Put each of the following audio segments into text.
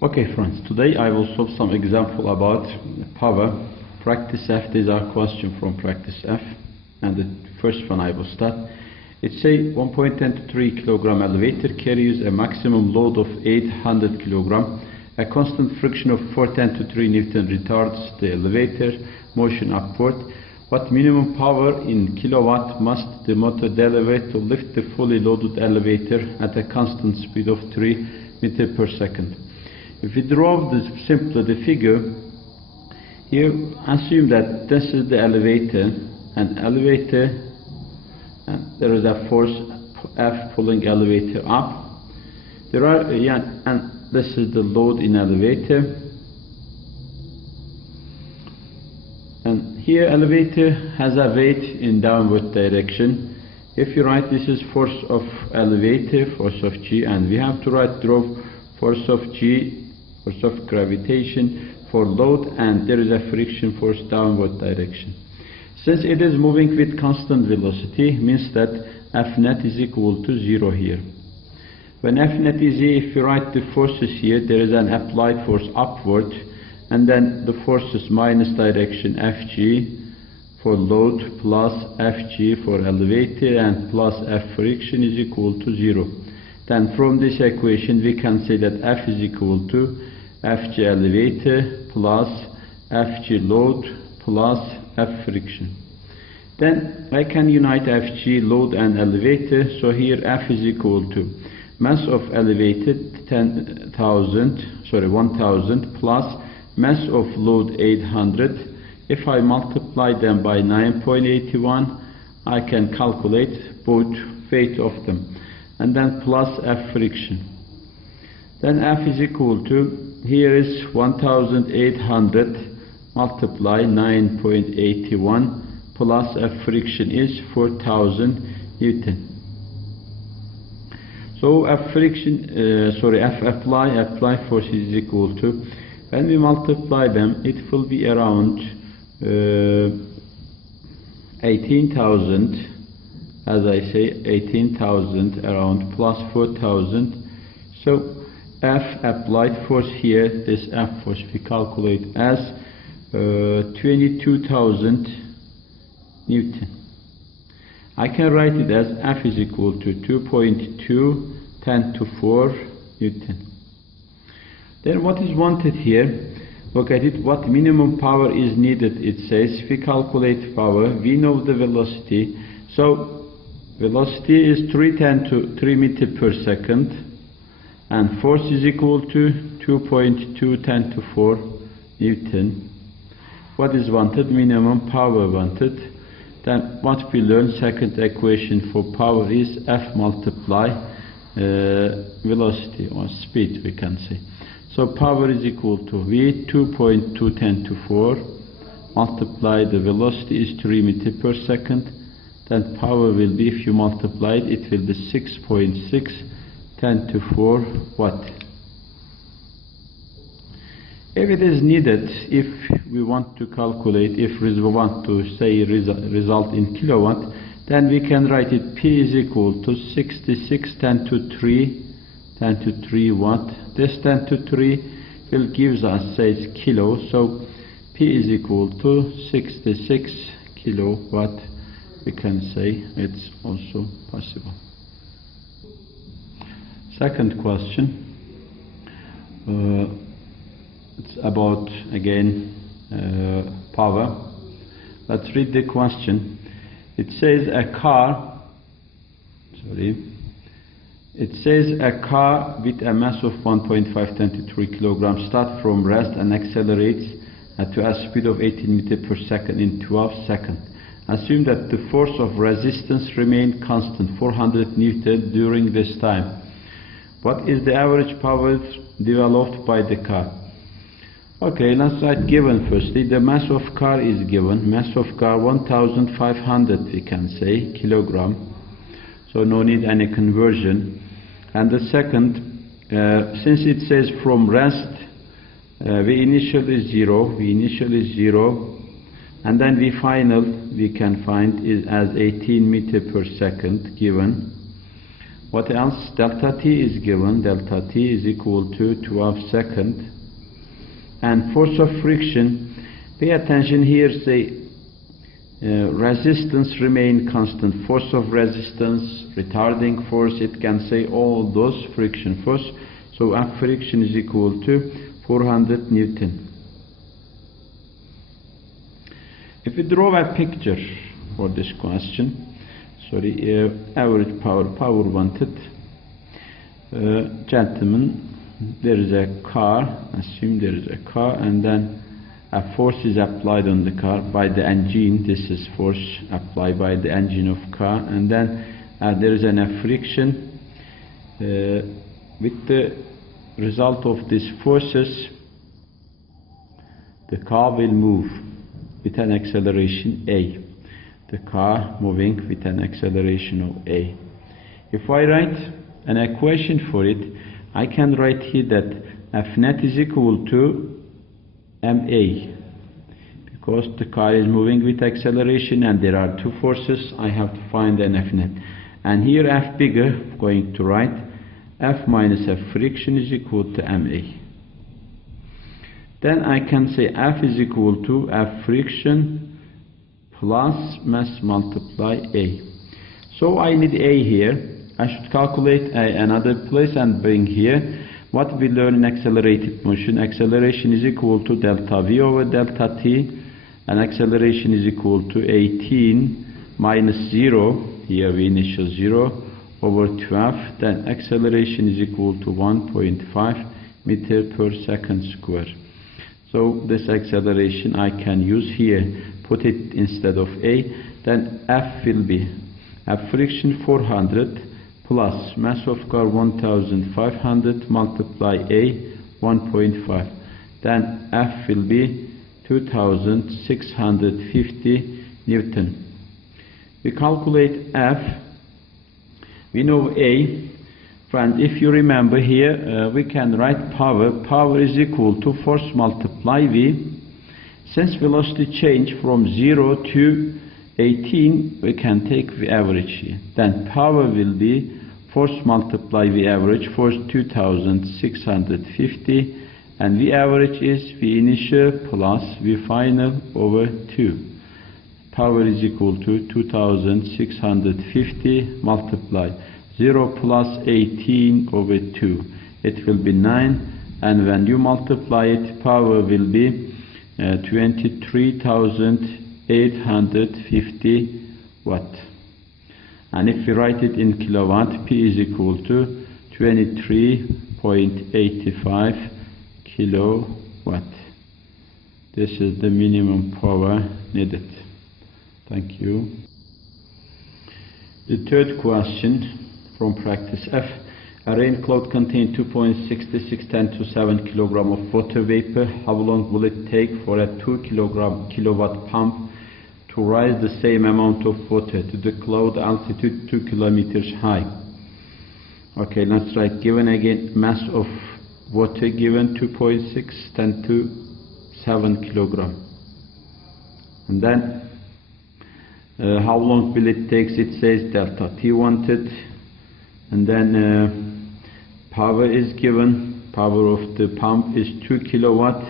Okay friends, today I will solve some example about power. Practice F. These are questions from practice F, and the first one I will start. It says 1.10 kilogram elevator carries a maximum load of 800 kilogram. A constant friction of 410 Newton retards the elevator motion upward. What minimum power in kilowatt must the motor deliver to lift the fully loaded elevator at a constant speed of 3 meters per second? If we draw simply the figure, here assume that this is the elevator, and there is a force F pulling elevator up. There are and this is the load in elevator, and here elevator has a weight in downward direction. If you write this is force of elevator, force of G, and we have to draw force of G, force of gravitation for load, and there is a friction force downward direction. Since it is moving with constant velocity, means that F net is equal to 0 here. When F net is 0, if you write the forces here, there is an applied force upward, and then the forces minus direction Fg for load plus Fg for elevator and plus F friction is equal to 0. Then from this equation we can say that F is equal to Fg elevator plus Fg load plus F friction. Then I can unite Fg load and elevator, so here F is equal to mass of elevator 1000 plus mass of load 800. If I multiply them by 9.81, I can calculate both weight of them, and then plus F friction. Then F is equal to, here is 1800 multiply 9.81 plus F friction is 4000 Newton. So F friction, F apply force is equal to, when we multiply them, it will be around 18,000, as I say, 18,000 around plus 4,000. So F applied force here, this F force we calculate as 22,000 Newton. I can write it as F is equal to 2.2 10 to 4 Newton. Then what is wanted here? Look at it, what minimum power is needed. It says if we calculate power, we know the velocity. So velocity is 3 meters per second, and force is equal to 2.2 10 to 4 Newton. What is wanted? Minimum power wanted. Then what we learn, second equation for power is F multiply velocity or speed, we can say. So power is equal to V 2.2 10 to 4 multiply the velocity is 3 meters per second. Then power will be, if you multiply it, it will be 6.6 10 to 4 watt. If it is needed, if we want to calculate, if we want to say result in kilowatt, then we can write it P is equal to 66 10 to 3 watt. This 10 to 3 will gives us, says kilo, so P is equal to 66 kilowatt. We can say it's also possible. Second question, it's about again power. Let's read the question. It says a car with a mass of 1.523 kilograms starts from rest and accelerates to a speed of 18 meters per second in 12 seconds. Assume that the force of resistance remained constant 400 Newton during this time. What is the average power developed by the car? Okay, let's write given firstly. The mass of car is given. Mass of car 1500, we can say, kilogram. So no need any conversion. And the second, since it says from rest, we initially zero, and then we can find is as 18 meters per second given. What else? Delta T is given. Delta T is equal to 12 seconds. And force of friction, pay attention here, say resistance remain constant. Force of resistance, retarding force, it can say all those friction force. So F friction is equal to 400 Newton. If we draw a picture for this question, average power wanted. Gentlemen, there is a car, assume there is a car, and then a force is applied on the car by the engine. This is force applied by the engine of car, and then there is a friction. With the result of these forces, the car will move with an acceleration a. The car moving with an acceleration of a. If I write an equation for it, I can write here that F net is equal to ma, because the car is moving with acceleration and there are two forces. I have to find an F net, and here F bigger, going to write F minus F friction is equal to ma. Then I can say F is equal to F friction plus mass multiply A. So I need A here. I should calculate another place and bring here what we learn in accelerated motion. Acceleration is equal to delta V over delta T, and acceleration is equal to 18 minus 0, here we initial 0, over 12, then acceleration is equal to 1.5 meter per second square. So this acceleration I can use here, put it instead of A, then F will be F friction 400 plus mass of car 1500 multiply A 1.5, then F will be 2650 Newton. We calculate F, we know A. Friends, if you remember here, we can write power. Power is equal to force multiply V. Since velocity change from 0 to 18, we can take the average here. Then power will be force multiply V average, force 2650, and V average is V initial plus V final over 2. Power is equal to 2650 multiplied 0 plus 18 over 2. It will be 9, and when you multiply it, power will be 23,850 watt. And if we write it in kilowatt, P is equal to 23.85 kilowatt. This is the minimum power needed. Thank you. The third question from practice F. A rain cloud contains 2.66 10 to 7 kg of water vapor. How long will it take for a 2 kilowatt pump to rise the same amount of water to the cloud altitude 2 kilometers high? Okay, let's write. Given again mass of water given 2.6 10 to 7 kg. And then how long will it take? It says delta T wanted, and then power is given. Power of the pump is 2 kilowatt,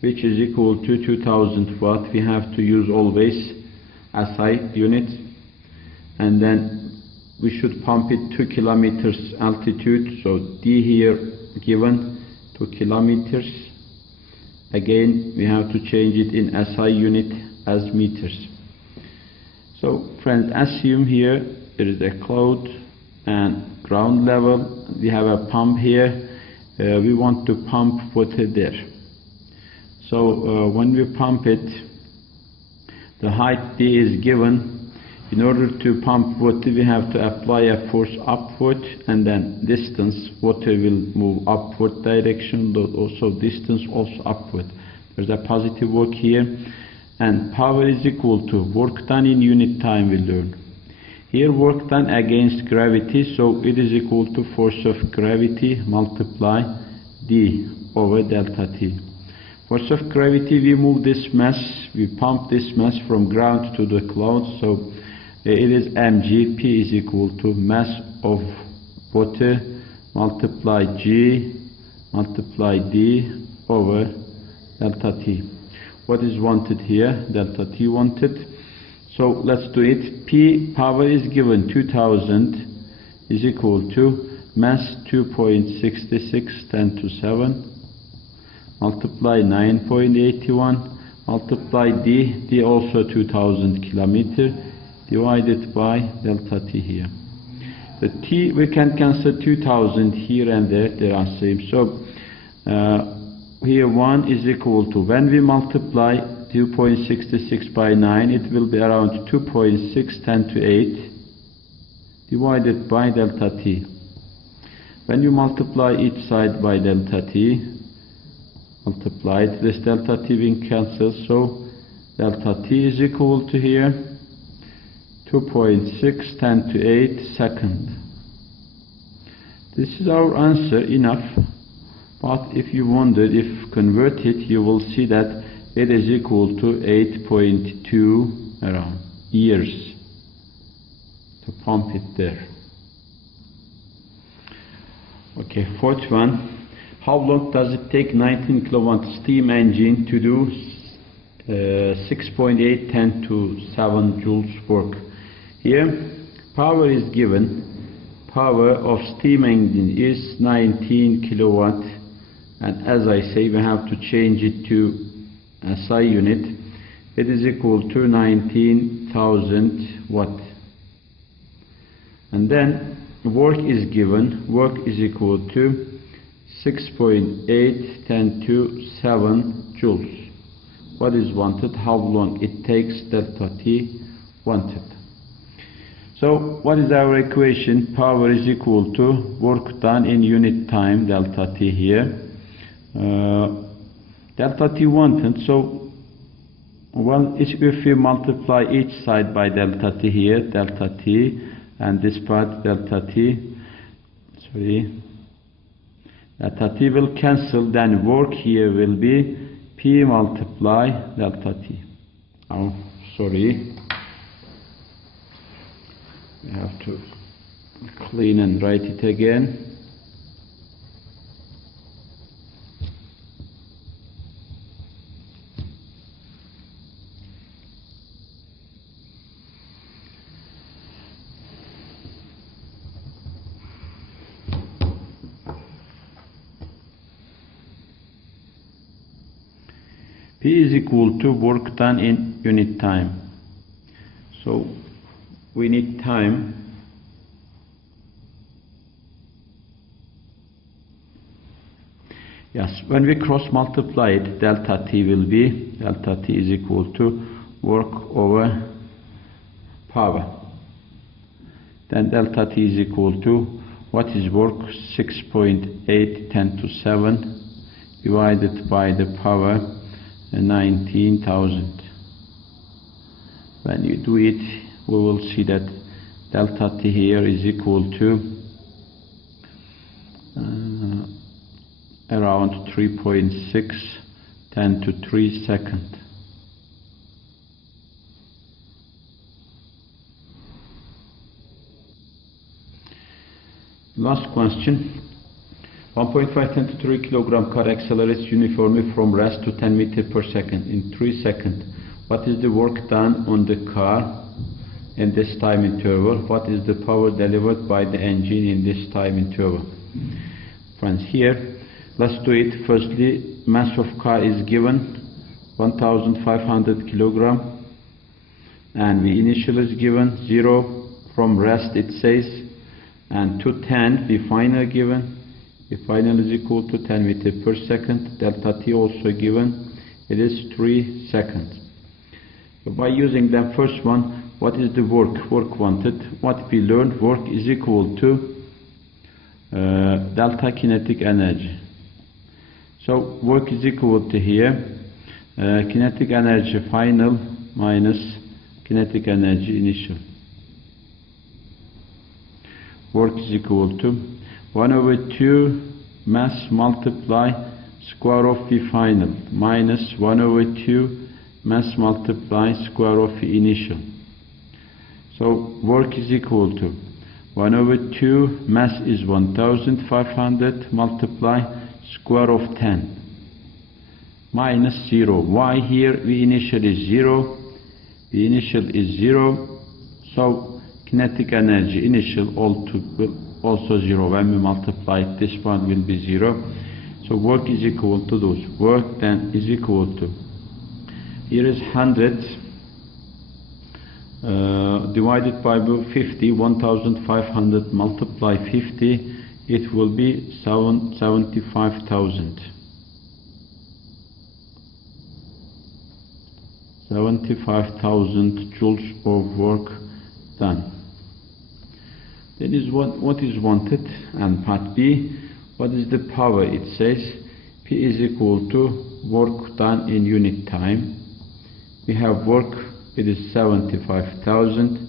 which is equal to 2000 watt. We have to use always SI units, and then we should pump it 2 kilometers altitude. So D here given 2 kilometers. Again, we have to change it in SI unit as meters. So friends, assume here there is a cloud and ground level. We have a pump here. We want to pump water there. So when we pump it, the height D is given. In order to pump water, we have to apply a force upward, and then distance. Water will move upward direction, but also distance also upward. There's a positive work here. And power is equal to work done in unit time, we learn. Here work done against gravity, so it is equal to force of gravity multiply D over delta T. Force of gravity, we move this mass, we pump this mass from ground to the cloud, so it is mg. P is equal to mass of water multiply G multiply D over delta T. What is wanted here? Delta T wanted. So let's do it. P power is given 2000 is equal to mass 2.66 10 to 7 multiply 9.81 multiply D also 2000 kilometer divided by delta T here. The T we can cancel 2000 here and there, they are same. So here 1 is equal to, when we multiply 2.66 by 9, it will be around 2.6 10 to 8 divided by delta T. When you multiply each side by delta T, multiply it, this delta T will cancel, so delta T is equal to here 2.6 10 to 8 second. This is our answer, enough. But if you wonder, if converted, you will see that it is equal to 8.2 around years to pump it there. Okay, fourth one. How long does it take 19 kilowatt steam engine to do 6.8 10 to 7 joules work? Here, power is given. Power of steam engine is 19 kilowatt, and as I say, we have to change it to a SI unit. It is equal to 19,000 watt. And then work is given. Work is equal to 6.8 10 to 7 joules. What is wanted? How long it takes? Delta T wanted. So what is our equation? Power is equal to work done in unit time, delta T here. Delta T wanted, so well, if we multiply each side by delta T here, delta T, and this part delta T, delta T will cancel, then work here will be P multiply delta T. Oh, sorry. We have to clean and write it again. P is equal to work done in unit time. So we need time. Yes, when we cross multiply it, delta T will be, delta T is equal to work over power. Then delta T is equal to, what is work? 6.8 10 to 7 divided by the power 19,000. When you do it, we will see that delta T here is equal to around 3.6 10 to 3 seconds. Last question. 1.5 10 to 3 kilogram car accelerates uniformly from rest to 10 meters per second in 3 seconds. What is the work done on the car in this time interval? What is the power delivered by the engine in this time interval? Friends, here, let's do it. Firstly, mass of car is given 1,500 kilogram, and the initial is given 0 from rest, it says, and to 10 the final given. The final is equal to 10 meters per second. Delta T also given, it is 3 seconds. So by using the first one, what is the work? Work wanted. What we learned, work is equal to delta kinetic energy. So work is equal to here kinetic energy final minus kinetic energy initial. Work is equal to 1/2 mass multiply square of the final minus 1/2 mass multiply square of the initial. So work is equal to 1 over 2, mass is 1500, multiply square of 10 minus 0. Why here? The initial is 0. The initial is 0. So kinetic energy initial also 0. When we multiply it, this one will be 0. So work is equal to those. Work then is equal to, here is 100 divided by 50, 1500 multiply 50, it will be 75,000. 75,000 joules of work done. That is what is wanted. And part B, what is the power? It says P is equal to work done in unit time. We have work, it is 75,000,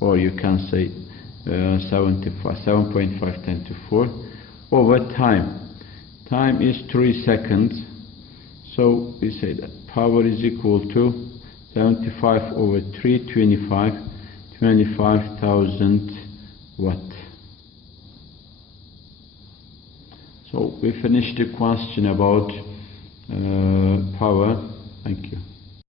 or you can say 7.5 10 to 4 over time. Time is 3 seconds. So we say that power is equal to 75 over 3, 25,000 watt. So we finished the question about power. Thank you.